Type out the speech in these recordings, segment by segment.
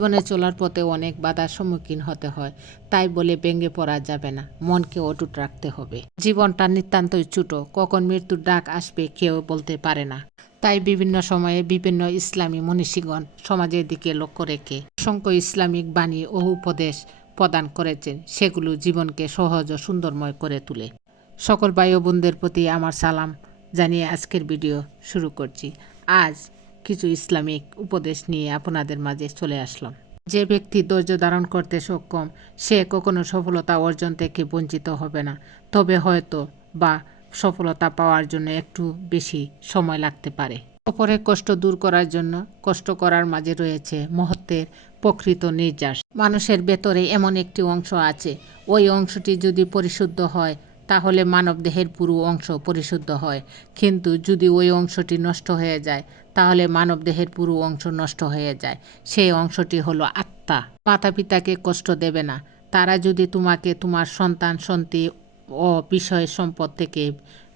জীবনে চলার পথে অনেক বাধার সম্মুখীন হতে হয়, তাই বলে ভেঙে পড়া যাবে না, মনকে অটুট রাখতে হবে। জীবনটা নিতান্তই ছোট, কখন মৃত্যুর ডাক আসবে কেউ বলতে পারে না। তাই বিভিন্ন সময়ে বিভিন্ন ইসলামী মনীষীগণ সমাজের দিকে লক্ষ্য রেখে অসংখ্য ইসলামিক বাণী ও উপদেশ প্রদান করেছেন, সেগুলো জীবনকে সহজ ও সুন্দরময় করে তোলে। সকল ভাই ও বোনদের প্রতি আমার সালাম জানিয়ে আজকের ভিডিও শুরু করছি। আজ কিছু ইসলামিক উপদেশ নিয়ে আপনাদের মাঝে চলে আসলাম। যে ব্যক্তি ধৈর্য ধারণ করতে সক্ষম, সে কখনো সফলতা অর্জন থেকে বঞ্চিত হবে না। তবে হয়তো বা সফলতা পাওয়ার জন্য একটু বেশি সময় লাগতে পারে। অপরের কষ্ট দূর করার জন্য কষ্ট করার মাঝে রয়েছে মহত্বের প্রকৃত নির্যাস। মানুষের ভেতরে এমন একটি অংশ আছে, ওই অংশটি যদি পরিশুদ্ধ হয় তাহলে মানবদেহের পুরো অংশ পরিশুদ্ধ হয়, কিন্তু যদি ওই অংশটি নষ্ট হয়ে যায় তাহলে মানবদেহের পুরো অংশ নষ্ট হয়ে যায়। সেই অংশটি হলো আত্মা। মাতা পিতাকে কষ্ট দেবে না, তারা যদি তোমাকে তোমার সন্তান সন্ততি ও বিষয় সম্পদ থেকে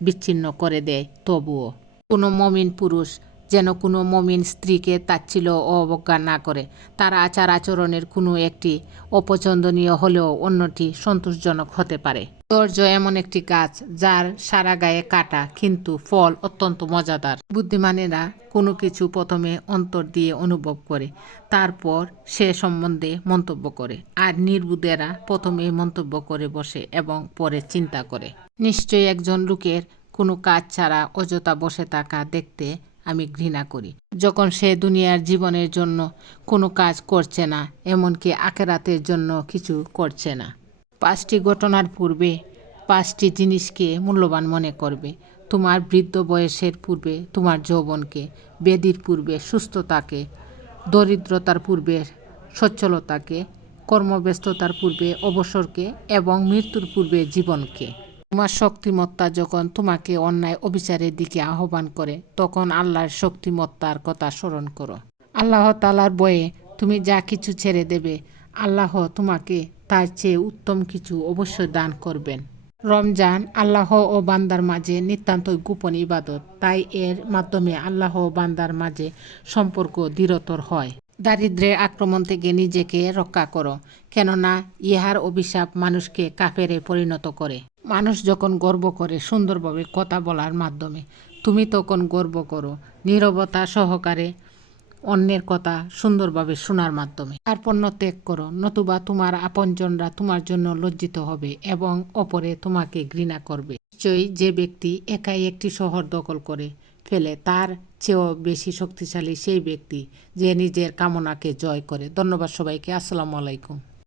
বিচ্ছিন্ন করে দেয় তবুও। কোনো মমিন পুরুষ যেন কোনো মমিন স্ত্রীকে তাচ্ছিল্য ও অবজ্ঞা না করে। তার আচার আচরণের কোনো একটি অপছন্দনীয় হলেও অন্যটি সন্তোষজনক হতে পারে। ধৈর্য এমন একটি গাছ যার সারা গায়ে কাটা, কিন্তু ফল অত্যন্ত মজাদার। বুদ্ধিমানেরা কোনো কিছু প্রথমে অন্তর দিয়ে অনুভব করে, তারপর সে সম্বন্ধে মন্তব্য করে, আর নির্বুদ্ধেরা প্রথমে মন্তব্য করে বসে এবং পরে চিন্তা করে। নিশ্চয়ই একজন লোকের কোনো কাজ ছাড়া অযথা বসে থাকা দেখতে আমি ঘৃণা করি, যখন সে দুনিয়ার জীবনের জন্য কোনো কাজ করছে না, এমনকি আখিরাতের জন্য কিছু করছে না। 5টি ঘটনার পূর্বে 5টি জিনিসকে মূল্যবান মনে করবে। তোমার বৃদ্ধ বয়সের পূর্বে তোমার যৌবনকে, ব্যাধির পূর্বে সুস্থতাকে, দরিদ্রতার পূর্বে সচ্ছলতাকে, কর্মব্যস্ততার পূর্বে অবসরকে এবং মৃত্যুর পূর্বে জীবনকে। তোমার শক্তিমত্তা যখন তোমাকে অন্যায় অবিচারের দিকে আহ্বান করে, তখন আল্লাহর শক্তিমত্তার কথা স্মরণ করো। আল্লাহ তাআলার ভয়ে তুমি যা কিছু ছেড়ে দেবে, আল্লাহ তোমাকে তার চেয়ে উত্তম কিছু অবশ্যই দান করবেন। রমজান আল্লাহ ও বান্দার মাঝে নিতান্তই গোপন ইবাদত, তাই এর মাধ্যমে আল্লাহ ও বান্দার মাঝে সম্পর্ক দৃঢ়তর হয়। দারিদ্র্যের আক্রমণ থেকে নিজেকে রক্ষা করো, কেননা ইহার অভিশাপ মানুষকে কাফেরে পরিণত করে। মানুষ যখন গর্ব করে সুন্দরভাবে কথা বলার মাধ্যমে, তুমি তখন গর্ব করো নীরবতা সহকারে অন্যের কথা সুন্দরভাবে শোনার মাধ্যমে। কার্পণ্য ত্যাগ করো, নতুবা তোমার আপনজনরা তোমার জন্য লজ্জিত হবে এবং অপরে তোমাকে ঘৃণা করবে। নিশ্চয়ই যে ব্যক্তি একাই একটি শহর দখল করে ফেলে, তার চেয়েও বেশি শক্তিশালী সেই ব্যক্তি যে নিজের কামনাকে জয় করে। ধন্যবাদ সবাইকে। আসসালামু আলাইকুম।